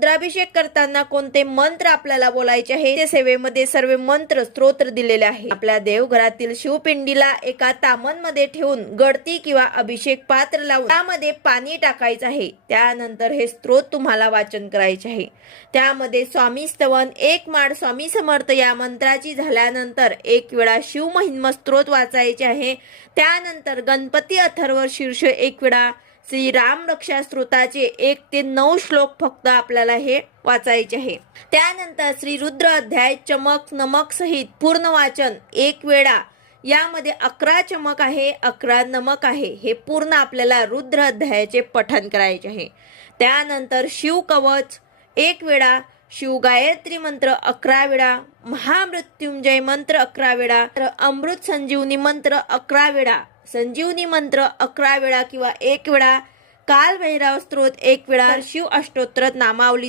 रुद्राभिषेक करताना कोणते मंत्र आपल्याला बोलायचे आहे ते सेवेमध्ये सर्व मंत्र स्तोत्र दिलेले आहे। आपल्या देवघरातील शिवपिंडीला एका तामणमध्ये ठेवून गळती किंवा अभिषेक पात्र लावून त्यामध्ये पाणी टाकायचं आहे। त्यानंतर हे स्तोत्र तुम्हाला वाचन करायचे आहे। त्यामध्ये स्वामी स्तवन, एक माळ स्वामी समर्थ या मंत्राची झाल्यानंतर एक वेळा शिव महिमा स्तोत्र वाचायचे आहे। त्यानंतर गणपती अथर्व शीर्ष एक वेळा, श्री राम रक्षा स्तोत्राचे 1 ते 9 श्लोक फक्त आपल्याला हे वाचायचे आहे। त्यानंतर श्री रुद्र अध्याय चमक नमक सहित पूर्ण वाचन 1 वेळा, यामध्ये 11 चमक आहे 11 नमक आहे, हे पूर्ण आपल्याला रुद्र अध्यायाचे पठण करायचे आहे। त्यानंतर शिव कवच 1 वेळा, शिव गायत्री मंत्र 11 वेळा, महामृत्युंजय मंत्र 11 वेळा, अमृत संजीवनी मंत्र 11 वेळा, संजीवनी मंत्र 11 वेळा किंवा 1 वेळा, काल भैरव स्तोत्र 1 वेळा, शिव अष्टोत्तर नामावली